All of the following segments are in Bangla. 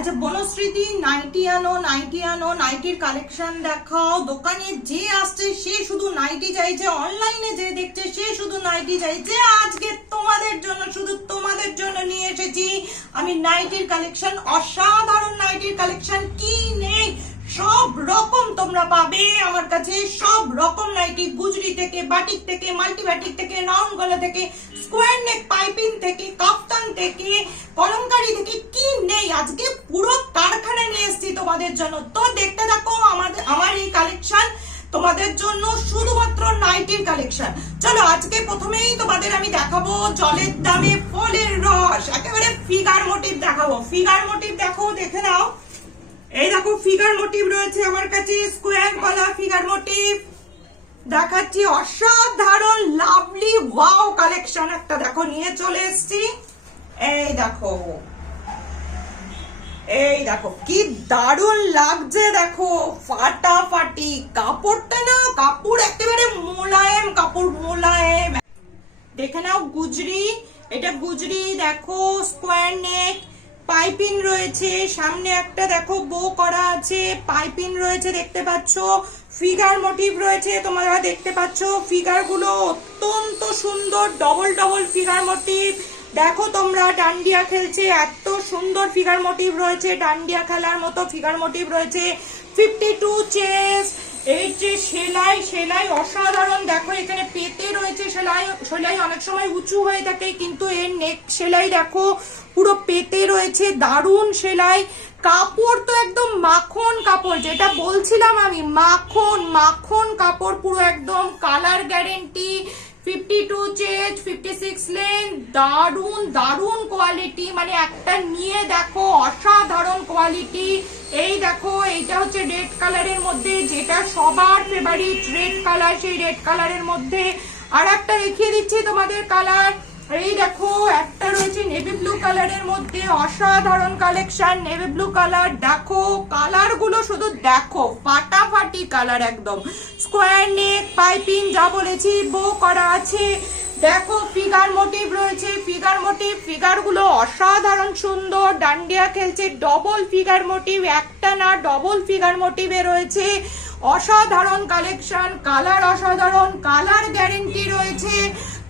আচ্ছা বনশ্রীদি, নাইটি আনো, নাইটির কালেকশন দেখাও। দোকানে যে আসছে সে শুধু নাইটি চাইছে, অনলাইনে যে দেখছে সে শুধু নাইটি চাইছে। আজকে তোমাদের জন্য, শুধু তোমাদের জন্য নিয়ে এসেছি আমি নাইটির কালেকশন। অসাধারণ নাইটির কালেকশন, কি নেই সব রকম তোমরা পাবে আমার কাছে। সব রকম নাইটি, গুজরি থেকে, বাটিক থেকে, মাল্টি বাটিক থেকে, রাউন্ড গলা থেকে, স্কোয়ার নেক পাইপিং থেকে, কাফতান থেকে, কলমকারি থেকে, কি নেই আজকে পুরো কারখানা নিয়ে এসেছি তোমাদের জন্য। তো দেখতে থাকো আমার এই কালেকশন তোমাদের জন্য, শুধুমাত্র নাইটির কালেকশন। চলো আজকে প্রথমেই তোমাদের আমি দেখাবো জলের দামে ফলের রস, একেবারে ফিগার মোটিভ দেখাবো। ফিগার মোটিভ দেখো, দেখে নাও। এই দেখো ফিগার মোটিভ রয়েছে আমার কাছে, স্কোয়ার গলা ফিগার মোটিভ দেখাচ্ছি। অসাধারণ লাভলি ওয়াও কালেকশন একটা দেখো নিয়ে চলে এসেছি। এই দেখো, এই দেখো কি দারুণ লাগছে, দেখো ফাটাফাটি কাপড়টা না, কাপড় একেবারে মোলায়েম, কাপড় মোলায়েম। দেখে নাও গুজরি, এটা গুজরি দেখো, স্কোয়ার নেক, পাইপিং রয়েছে, সামনে একটা দেখো বো করা আছে, পাইপিং রয়েছে দেখতে পাচ্ছ, ফিগার মোটিভ রয়েছে তোমরা দেখতে পাচ্ছ। ফিগার গুলো অত্যন্ত সুন্দর, ডবল ডবল ফিগার মোটিভ। দেখো তোমরা ডান্ডিয়া খেলছে, এত সুন্দর ফিগার মোটিভ রয়েছে, ডান্ডিয়া খেলার মতো ফিগার মোটিভ রয়েছে। 52 চেস্ট, এই যে সেলাই, সেলাই অসাধারণ। দেখো এখানে পেতে রয়েছে সেলাই, সেলাই অনেক সময় উঁচু হয়ে থাকে কিন্তু এর নেক সেলাই দেখো পুরো পেতে রয়েছে, দারুণ সেলাই। কাপড় তো একদম মাখন কাপড়, যেটা বলছিলাম আমি, মাখন মাখন কাপড় পুরো একদম। কালার গ্যারেন্টি, 52 চেস্ট, 56 লেন্থ, দারুণ দারুণ কোয়ালিটি, মানে একটা নিয়ে দেখো অসাধারণ কোয়ালিটি। এই দেখো এইটা হচ্ছে রেড কালারের মধ্যে, যেটা সবার ফেভারিট রেড কালার, সেই রেড কালারের মধ্যে আর একটা দেখিয়ে দিচ্ছি তোমাদের কালার। এই দেখো একটা রয়েছে নেভি ব্লু কালারের মধ্যে, অসাধারণ কালেকশন নেভি ব্লু কালার। দেখো কালার গুলো শুধু দেখো, ফাটাফাটি কালার একদম। স্কোয়ার নেক, পাইপিং যা বলেছি, বো করা আছে। দেখো ফিগার মোটিভ রয়েছে, ফিগার মোটিভ, ফিগার গুলো অসাধারণ সুন্দর। ডান্ডিয়া খেলছে, ডবল ফিগার মোটিভ, একটা না ডবল ফিগার মোটিভে রয়েছে। অসাধারণ কালেকশন, কালার অসাধারণ, কালার গ্যারেন্টি রয়েছে।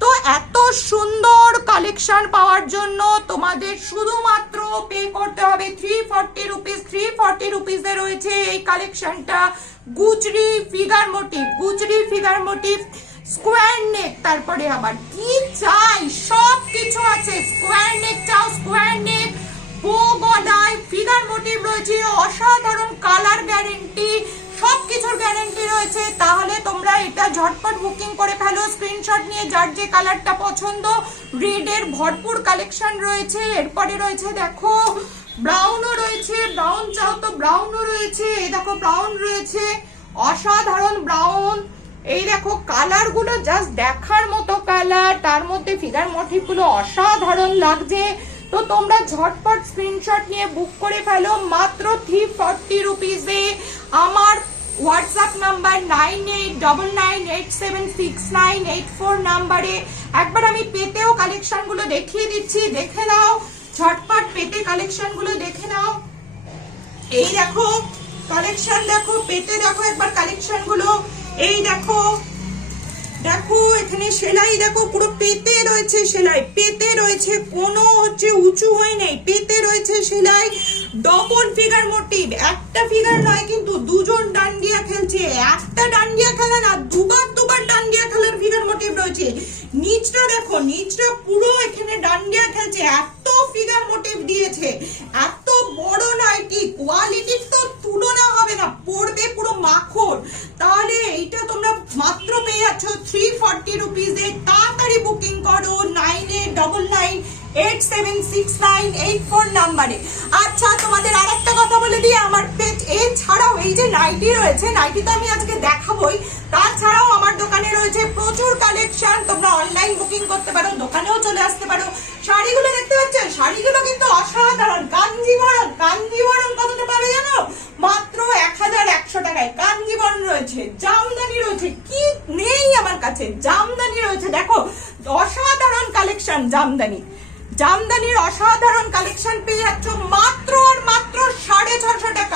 তো এত সুন্দর কালেকশন পাওয়ার জন্য তোমাদের শুধুমাত্র পে করতে হবে 340 রুপিস। 340 রুপিসে রয়েছে এই কালেকশনটা। Gujri figure motif, Gujri figure motif, square neck, তারপরে আবার কি চাই সব কিছু আছে। স্কোয়ার নেক চাও, স্কোয়ার নেক, বো গলায় ফিগার মোটিভ রয়েছে, অসাধারণ কালার গ্যারেন্টি, সবকিছুর গ্যারেন্টি রয়েছে। তাহলে তোমরা এটা ঝটপট বুকিং করে ফেলো স্ক্রিনশট নিয়ে, যার যে কালারটা পছন্দ। রেড এর ভরপুর কালেকশন রয়েছে। এরপরে রয়েছে দেখো ব্রাউনও রয়েছে, ব্রাউন চাও তো ব্রাউনও রয়েছে। এই দেখো ব্রাউন রয়েছে, অসাধারণ ব্রাউন। এই দেখো কালার গুলো জাস্ট দেখার মতো কালার, তার মধ্যে ফিগার মোটিভ গুলো অসাধারণ লাগছে। তো তোমরা ঝটপট স্ক্রিনশট নিয়ে বুক করে ফেলো মাত্র 340 রুপিসে। আমার হোয়াটসঅ্যাপ নাম্বার 9899876984 নাম্বারে একবার আমি পেতেও কালেকশন গুলো দেখিয়ে দিচ্ছি, দেখে নাও ঝটপট পেতে কালেকশন গুলো দেখে নাও। এই দেখো কালেকশন, দেখো পেতে, দেখো একবার কালেকশন গুলো। এই দেখো, দেখো এখানে সেলাই দেখো পুরো পেতে রয়েছে, সেলাই পেতে রয়েছে, কোনো হচ্ছে উঁচু হয়ে নেই, পেতে রয়েছে সেলাই। ডবল ফিগার মোটিভ, একটা ফিগার নয় কিন্তু দুজন ডান্ডিয়া খেলছে, একটা ডান্ডিয়া খেলা না, দুবার দুবার ডান্ডিয়া খেলার ফিগার মোটিভ রয়েছে। নিচটা দেখো, নিচটা পুরো এখানে ডান্ডিয়া খেলছে, এত ফিগার মোটিভ দিয়েছে। এত বড় নাইটি, কোয়ালিটির তো তুলনা হবে না, পড়বে পুরো মাখন। তাহলে এইটা তোমরা মাত্র পেয়ে যাচ্ছ 340 রুপিসে। তাড়াতাড়ি বুকিং করো 9899876984 নাম্বারে। আচ্ছা তোমাদের আরেকটা কথা বলে দিই, আমার পেজ এছাড়াও এই যে নাইটি রয়েছে, নাইটি তো আমি আজকে দেখাবোই, তাছাড়াও আমার দোকানে রয়েছে প্রচুর কালেকশন। তোমরা অনলাইন বুকিং করতে পারো, দোকানেও চলে আসতে পারো। শাড়িগুলো দেখতে পাচ্ছ, শাড়িগুলো কিন্তু অসাধারণ। কাঞ্জিবরম, কাঞ্জিবরম কতটা পাবে জানো? মাত্র 1100 টাকায় কাঞ্জিবরম রয়েছে, জামদানি রয়েছে, কি নেই আমার কাছে, জামদানি রয়েছে। দেখো অসাধারণ কালেকশন, জামদানি, জামদানির অসাধারণ কালেকশন পেয়ে যাচ্ছ মাত্র আর মাত্র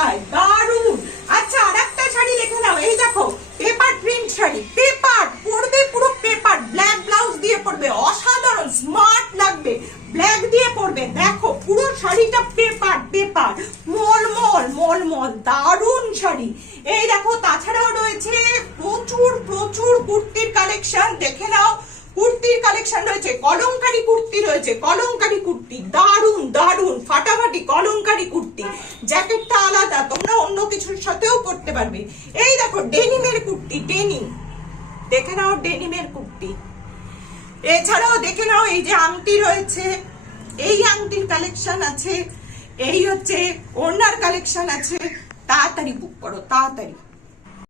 যায়, দারুন। আচ্ছা আরেকটা শাড়ি দেখে নাও, এই দেখো পেপার প্রিন্ট শাড়ি, পেপার পরবে, পুরো পেপার, ব্ল্যাক ব্লাউজ দিয়ে পরবে, অসাধারণ স্মার্ট লাগবে, ব্ল্যাক দিয়ে পরবে, দেখো পুরো শাড়িটা পেপার পেপার, মলমল মলমল, দারুন শাড়ি। এই দেখো তাছাড়াও রয়েছে প্রচুর প্রচুর কুর্তির কালেকশন, দেখে নাও কুর্তির কালেকশন রয়েছে, কলমকারী কুর্তি রয়েছে, কলমকারী কুর্তি দারুন দারুন, ফাটাফাটি কলমকারী কুর্তি, জ্যাকেটটা আলাদা, তোমরা অন্য কিছুর সাথেও পরতে পারবে। এই দেখো ডেনিমের কুর্তি, ডেনিম, দেখে নাও ডেনিমের কুর্তি। এছাড়াও দেখে নাও এই যে আংটি রয়েছে, এই আংটির কালেকশন আছে, এই হচ্ছে ওড়নার কালেকশন আছে, তাড়াতাড়ি বুক করো তাড়াতাড়ি।